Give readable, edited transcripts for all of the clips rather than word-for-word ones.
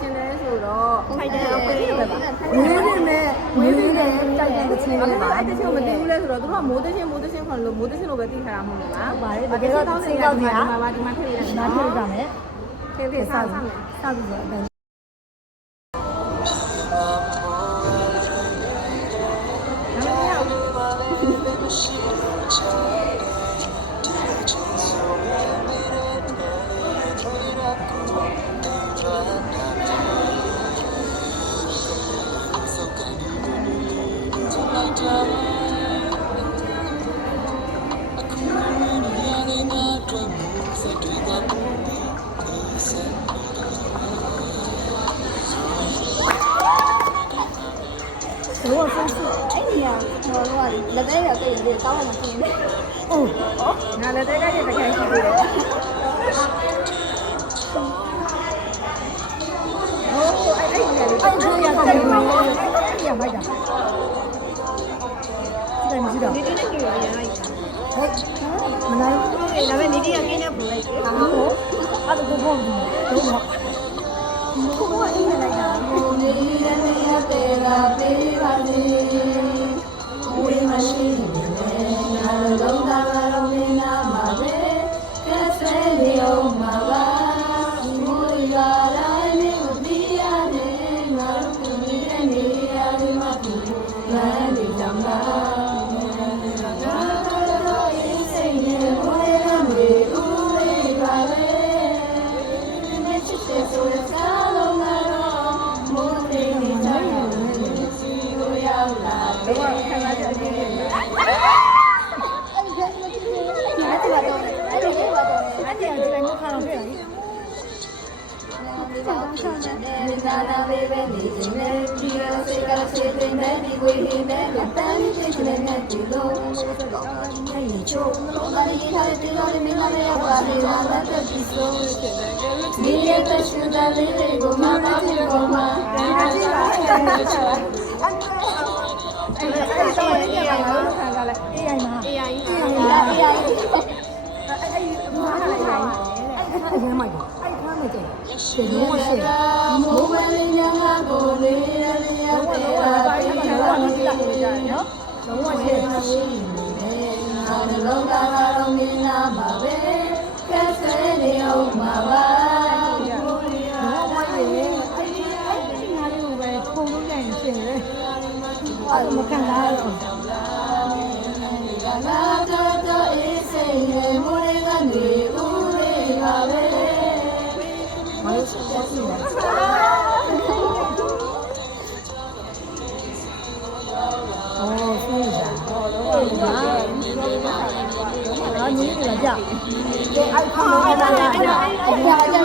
ရှင်လဲဆိုတော့ထိုက်တယ်ပဲဝင်းနေကြိုက်တဲ့ချင်းလေးပါအဲ့တချင်းမသိဘူးလဲဆိုတော့သူကမိုးတချင်းခေါ်လို့မိုးတချင်းလိုပဲသိထားတာမဟုတ်ဘူးလားပါတယ်တကယ်တော့စင်ကောက်နေတာဒီမှာထည့်ရတယ်နားထည့်ကြမယ်ထည့်ပြီးစားမယ်စားပြီးတော့我说是，哎呀，我那个要给人家找我们朋友。哦，那那这个也是开心的。哦，哎，这样买的。这个你知道？你今天就有人了已经。哎，没来。那边你这样给人补了一个。啊，这个不好，都好。我今天来的。你的那个那贝巴尼，我们是那龙达拉龙米那马贝，可是你有马巴，我呀来你我比呀你，那路不比你呀你马不，那你长大。我看他。哦，所以噻。然后你这个叫，对，哎，看没看到？哎呀，哎呀，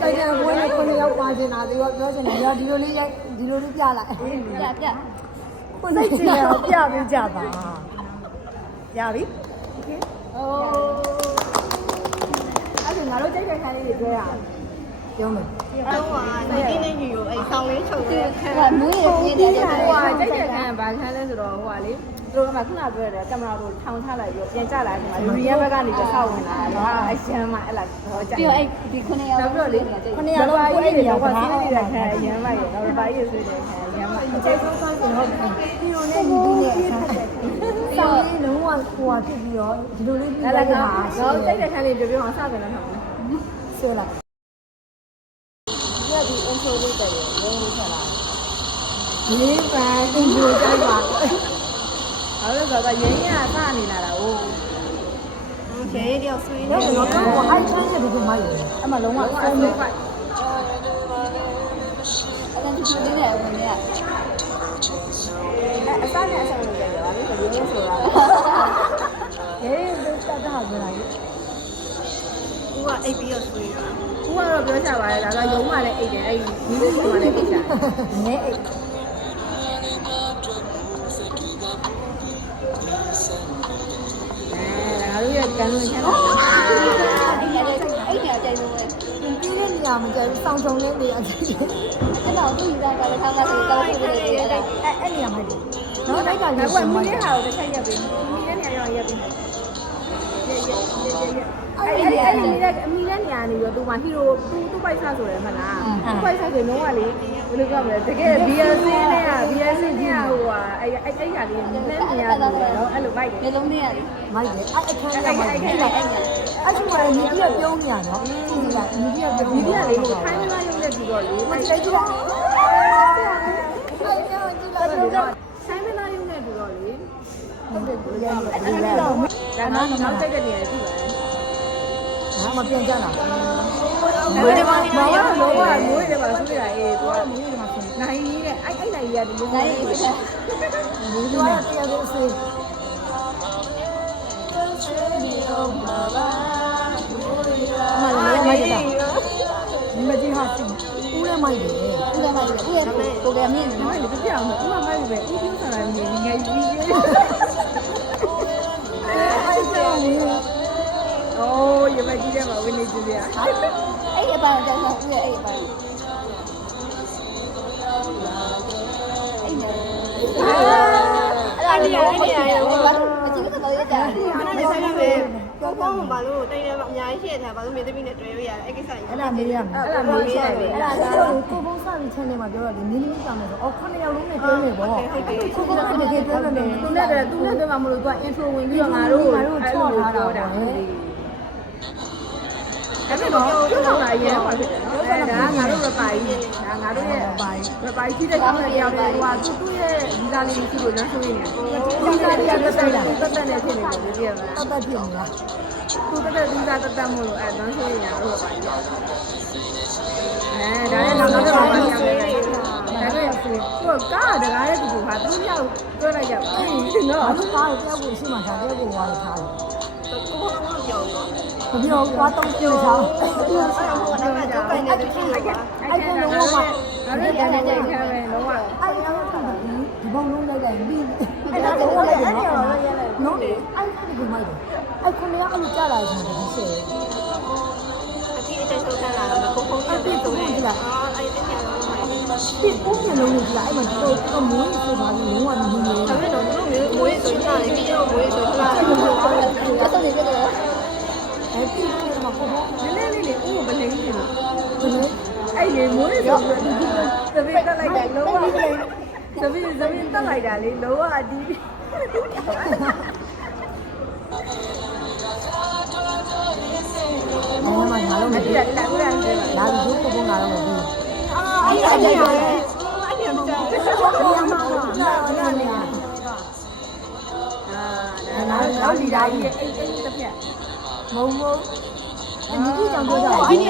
在这我那可能要关心哪里，我表现你要ဒီလိုလေးပြလိုက်ပြကိုစိတ်ချင်တော့ပြပေးကြပါရပြီโอเคအဲ့ဒါငါတို့ကြိုက်တဲ့ခံလေးတွေပြောရအောင်ပြောမယ်တော့ဟာဒီနေ့ညိုအဲ့ဆောင်းလေးချုပ်တဲ့ခံမူးရပြည့်တယ်ဟိုဟာကြိုက်တဲ့ခံဘာခံလဲဆိုတော့ဟိုဟာလေသူတို့ကခုနပြောရတယ်ကင်မရာကိုထောင်ချလိုက်ပြီးပြန်ကျလာချိန်မှာရီယန်ဘက်ကနေပြီးဆောက်ဝင်လာတော့အရှမ်းမှအဲ့လာတော့ကြိုက်ပြီးတော့အဲ့ဒီခုနှစ်ယောက်နောက်ပြီးတော့လေခုနှစ်ယောက်လုံးကိုအဲ့ဒီယောက်ကဆွေးနေတဲ့ခံအရမ်းလိုက်ရောတော့ဘာကြီးဆွေးတဲ့ခံအရမ်းလိုက်အကျိုးဆုံးဆုံးဆိုတော့ဒီလိုနဲ့ဒီနဲ့ဆောင်းလေးလုံးဝဟိုဟာဖြစ်ပြီးတော့ဒီလိုလေးပြီးလိုက်တာတော့ကြိုက်တဲ့ခံလေးပြောအောင်စတယ်လည်းထောင်မယ်ဆိုလိုက်ဒီကဒီ intro လေးတယ်လုံးလုံးဆက်လာဒီပန်းအင်ဂျိုကြိုက်ပါအဲ့လိုဆိုတော့ရင်းရစနေလာတာ哦ကျေးတယောက်ဆွေးနေတယ်တော့အဲ့ချမ်းချက်ဒီကိုမိုက်တယ်အဲ့မှာလုံးဝအဆုံးပဲအဲ့ဒါ ဒီနဲ့ဝင်နေရ အစားနဲ့အစားလုပ်ကြတယ်ဗာလေဆိုရင်းဆိုတာ ရေးတတ်တာပြောတာလေ ဦးကအိပ်ပြီးတော့ဆွေးတာ ဦးကတော့ပြောချပါရဲ့ဒါကရုံးမှလည်းအိတ်တယ်အဲ့ဒီမိမိကလည်းအိတ်တာ နဲအိတ် ဒါတို့ရဲ့ကံလို့ချမ်းသာ အဲ့ဒီအကြိုက်ဆုံးပဲ ပြီးတဲ့နေရာမှာကျစောင်းစုံလေးနေရာကြီး အဲ့တော့သူ့ယူတာကလည်းထားမှဆိုတော့ဖြစ်နေတယ်အဲ့ဒါ အဲ့နေရာမှာနော်တိုက်က ဒါ လေး ကမိတဲ့ဟာကိုတစ်ချက်ရက်ပြီးမိတဲ့နေရာရောရက်ပြီးအဲ့မိတဲ့နေရာနေရောသူမှဟီရိုသူ့ပိုက်ဆဆိုတယ်မလားသူ့ပိုက်ဆဆိုလုံးဝလေဘယ်လိုပြောမလဲတကယ် BSC နဲ့က BSC နဲ့ဟိုဟာအဲ့ဟာလေးနည်းနည်းနေရတယ်နော်အဲ့လိုမိုက်တယ် မျိုးလုံးနဲ့ရတယ် မိုက်တယ်အဲ့အခန်းကမိုက်တယ်အဲ့ဆိုရင်ညီပြပြောနေရနော်ညီကညီပြပြော ဒီပြလေးကိုထိုင်းမလားရုံနဲ့ပြီးတော့လေ မကြည့်ကြည့်လား ဆိုင်မလာရုံနဲ့ပြီးတော့လေ ဟုတ်တယ်ဒီလို အဲ့ဒါတော့နောက်ကြိုက်တဲ့နေရာရှိပါတယ် ဟာမပြန်ကြလား မွေးတယ်ပါနေတော့လုံးဝမွေးတယ်ပါဆိုရအေးသူကမွေးတယ်ပါဆိုနိုင်ကြီးတဲ့အဲ့နိုင်ကြီးကဒီလိုနိုင်ကြီး ဒီလိုတရားကိုစေးမလေးမိုက်တာမကြည့်ဟာစီဦးလည်းမိုက်တယ် ဦးကမှလည်းဦးရဲ့ကိုကမြင့်နေ နော် နော် ဒီပြအောင်ဦးမမိုက်ပဲဦးပြောစားတာနေငယ်ကြီးကြီး အဲ့ဒါလေ အိုးရမကြီးတဲ့မှာဝင်နေကြည့်ရ အဲ့ဒီအပန်းကြောင့်ဦးရဲ့အဲ့ဒီအပန်းအဲ့နဲ့အဲ့ဒါလည်းဘာလို့အကြည့်ကတော့ရကြတယ် ခဏလေးဆိုင်ရမယ်ကောကောင်းဘာလို့တိုင်တယ်အများကြီးရှိတဲ့ဘာလို့မြေသမီးနဲ့တွေ့ရရအဲ့ကိစ္စကြီး အဲ့ဒါမေးရမယ် အဲ့ဒါမေးရတယ်လေ အဲ့ဒါကတော့ကိုဘုံစာပြီး channel မှာပြောတော့လေနင်းနင်းကြောင်တယ်ဆိုအော်9ယောက်လုံးနဲ့ပြောနေပေါ့ကိုဘုံကတကယ်ပြောနေတယ် သူနဲ့ပြောမှမလို့သူက intro ဝင်ပြီးတော့ငါတို့ချော့ထားတာဒါပေမဲ့တော့ပြောတော့လာရဲပါဖြစ်တယ်နော်အဲ့ဒါငါတို့ reply ဒါငါတို့ရဲ့ reply ကြည့်တဲ့ကောင်တွေရောက်တယ်ဟိုကသူ့ရဲ့ဗီဇာလေးရှိလို့လမ်းဆွေးနေတယ်ဗီဇာလေးကတက်တယ်တက်နေဖြစ်နေတယ်ဒီပြည့်မှာ ပတ်ဖြစ်နေတာ သူတက်ဗီဇာတက်မို့လို့အဲ့လမ်းဆွေးနေတာတို့ reply ဒါလည်းနောက်တော့ဘာမှမပြောဘူးဒါပေမဲ့သူကကားတကားရဲ့သူကသူ့ရောက်ပြောလိုက်ကြပါနော် အခုကားကိုပြောဖို့ရှိမှသာပြောဖို့ဝါရထားတယ် ကိုကောင်းကောင်းပြောတော့ မပြောကွာတော့ပြောချောင်း အဲ့တော့ဟိုကလည်းတော့ပိုင်နေတဲ့ဖြစ်နေပါ အဲ့ဒါလုံးဝငါတို့ကြတဲ့ကြိုက်ခံပဲလုံးဝ အဲ့ဒါတော့ဒီဘုံလုံးလိုက်လိုက်ပြီးအဲ့ဒါတော့လိုက်တယ်နော်နော်အဲ့ဒါဒီမိုက်တယ်အဲ့ခုနကအဲ့လိုကြားလာတယ်ဆိုတော့ အတိအကျဆုံးထားလာတော့ကိုကောင်းပြည့်စုံတယ်အဲ့ဒီတရားတော့မိုက်တယ်ဒါ ဒီပုံစံလုံးကိုကြည့်လိုက်အဲ့မှာတော့မွေးဆိုပါဘူးလုံးဝမမြင်ဘူး ပေမဲ့တော့သူတို့မျိုးမွေးဆိုထားတယ်ပြီးတော့မွေးဆိုထားတယ် အဆုံးနေပြတယ် အဲ့ဒီမှာကိုဘော နည်းနည်းလေးလေးဦးကိုမနေဘူးလို့ ဒီလို အဲ့ဒီမွေးဆိုပြီးသပင်းတက်လိုက်တာလုံးဝသပင်းတက်လိုက်တာလေလုံးဝအဒီ အဲ့မှာငါလုံးမ အဲ့ ကြ ဒီ ည့် ကတက်ပြန်တယ် လာပြီးကိုဘောငါလုံးမကြည့် အဲ့ဒီအရာရဲ့အဲ့ဒီအရာ ဒီမှာတော့နာနေ နောက်လီဒါကြီးရဲ့အိတ်တစ်ပြက် မုံမုံအညီကြီးကြောင့်ပြောကြတယ် အဲ့ဒီ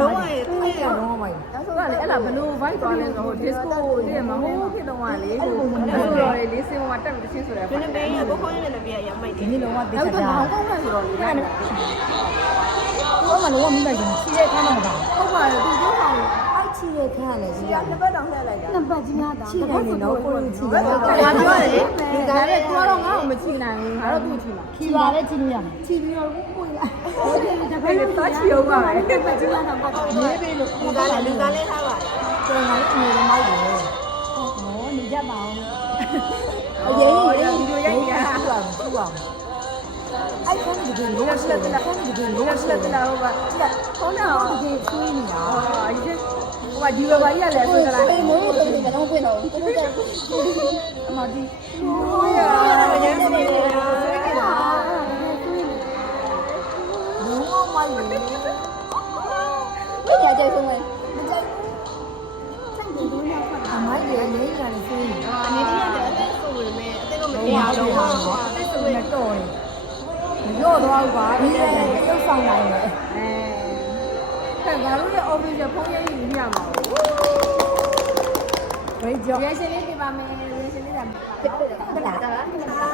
လုံးဝရဲ့သူ့ရဲ့ လုံးဝမိုက် ဒါဆိုကလေအဲ့ဒါဘလို့ vibe သွားလဲဆိုတော့ disco တည်းမှာဟိုဖြစ်တော့ကလေဟိုတော့လေလေးစင်းမှာတက်ပြီးတချင်းဆိုတယ် ဘယ်နဲ့ပေးရကိုကောင်းရဲ့လည်းပြရမိုက်တယ် ဒီနေ့လုံးဝသိ နောက် ချ တော့ တာ မောင်ကောင်းမှဆိုတော့လေအဲ့ဒါ ကိုအမလုံးဝမိလိုက်တယ်ချီတဲ့ခါမှမပါ ဟုတ်ပါရဲ့သူပြောဆောင် အဲ့ချီတဲ့ခါကလည်းကြီးရ နှစ်ပတ်တောင်လှည့်လိုက်တာ နှစ်ပတ်ကြီးများတာချီတယ်နေတော့ကိုချီတယ် ငါပြောတယ်ဒါလည်းကိုတော့ငါ့ကိုမချီနိုင်ဘူးငါတော့သူ့ချီမှာ ချီပါလေချီလို့ရမယ်ချီပြီးတော့ကိုလာ ဟုတ်တယ်ဒါပဲသွားချီအောင်ပါပဲပတ်ချီမှာတော့ပတ်နေပြီလို့ လူသားလည်းထားပါတယ် ကျန်တိုင်းအနေနဲ့မိုက်တယ်ဟောနေကြပါအောင် အရေးကြီးဗီဒီယိုရိုက်ရ သူ့အောင်သူ့အောင်အဲ့ဖုန်းဒီကလုံးဝဆက်တယ်ဖုန်းဒီကလုံးဝဆက်တယ် လာဟုတ်ပါဖုန်းတော့ ဒီကဆွေးနေတာ အရင်ဟိုကဒီဘက်ကြီးရလဲဆိုကြလား အေးမိုးလို့ဆိုပြီးတော့ပွင့်တော့သူတို့က အမဒီ ဟိုရရမ်းနေတယ် လုံးဝမိုက်တယ် ဘယ်ကြိုက်ဆုံးလဲ အမိုက်ရဲ့နေညာနဲ့ဆွေးနေတာ အနေနဲ့လည်းအသက်ဆုံးဝင်မယ်အသက်တော့မ ဘ တည် ယ် ရ ဟာ တော့ တော့ ဘူး ဟာအဲ့ဆိုရင်တော့တယ်မရော့သွားဘူးပါဒီလည်းရုပ်ဆောင်နိုင်တယ် အဲငါတို့ရဲ့ office ဖုန်းရိုက်ယူရမှာ လေးကြော reaction လေးပြပါမယ် reaction လေးဒါ ဟုတ်လား